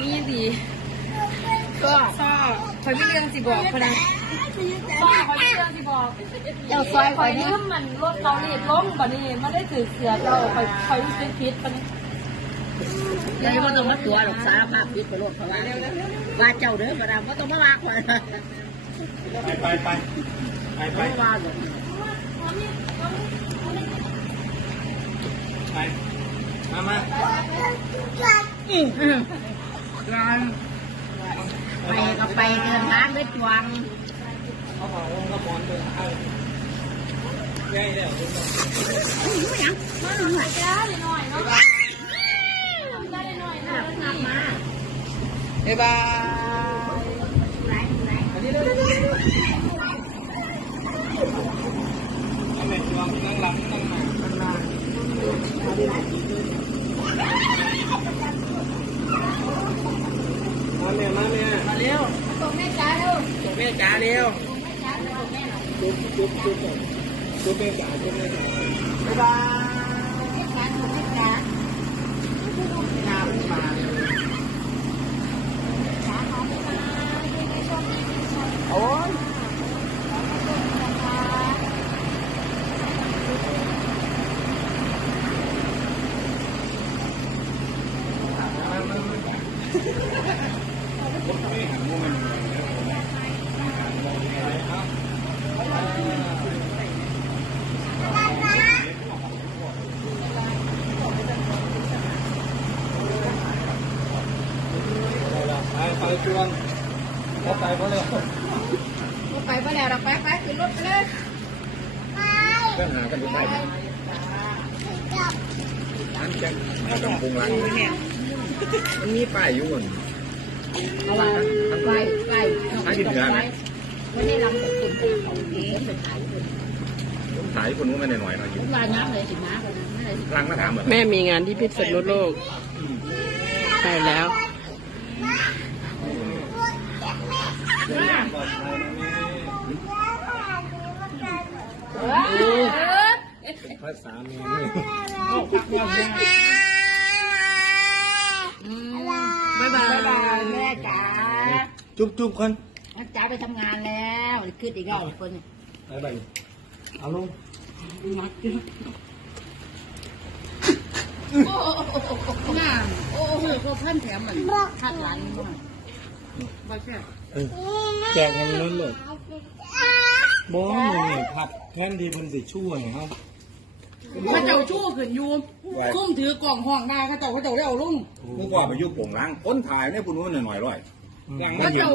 นี่ดีก็ซ่าคอยไม่เรื่องสิบอกคนนะซ่าคอยไม่เรื่องสิบอกเจ้าซอยคคออยยนี่นี่มันรถเราเรียบล้มบ่นี่ไม่ได้ถือเสือเราคอยคอยรู้สึกผิดปะนี่ยังไม่ต้องมาตัวหรอกสารภาพผิดไปโลดเพราะว่าว่าเจ้าเด้อก็ได้ไม่ต้องมาว่าคอยไปไปไปไปไปไม่ว่าเลย ไปมามาไปก็ไปเดินทางด้วยจวงเขาบอกว่าก็บอลเดินเอาใหญ่เลยจ้าเลยหน่อยเนาะได้หน่อยนะมาบ๊ายบาย เอาเม็ดวางนั่งหลังนั่งหน้านั่งหน้ามาเนี่ยมาเนี่ย มาเร็ว ตัวแม่จ้าเร็ว ส่งแม่จ๋าเร็วจุ๊บจุ๊บจุ๊บจุ๊บแม่จ๋าจุ๊บแม่จ๋าบ๊ายบายน้ำมาโอ้ยไป ไปจวนเขาไปเพราะอะไรไปปะแล้วเราไปไปขึ้นรถไปเลยเรื่องหากันอยู่ใต้ร้านแจ้งไม่ต้องปรุงร้านมันมีป้ายอยู่บนเอาว่าไปไปขายกินเนื้อนะไม่ได้รำกับคุณเป็นของเองไปขายคุณผมขายคนนู้นไม่ได้หน่อยหน่อยอยู่ว่าน้ำเลยสิมาคนนั้นไม่ได้ร้านมาถามเหมือนแม่มีงานที่พิษณุโลกไปแล้ว ภาษาเมียบ๊ายบายแม่จ๋าจุ๊บจุ๊บคนจ๋าไปทำงานแล้วขึ้นอีกแล้วคนไปไปเอาลงมัดจุ๊บน่าโอ้โหพวกเพื่อนแถมมันทัดร้านมาแค่ แจกเงินนั้นเลยบ้องนี่ผัดแทนที่มันสิช่วยครับพระเจ้าชู้ขึ้นยูมคุ้มถือกล่องห้องมาพระเจ้าพระเจ้าได้เอาลุงเมื่อก่อนไปยุคโป่งล้างคนถ่ายเนี่ยคนนู้นหน่อยหน่อยร้อยพระเจ้า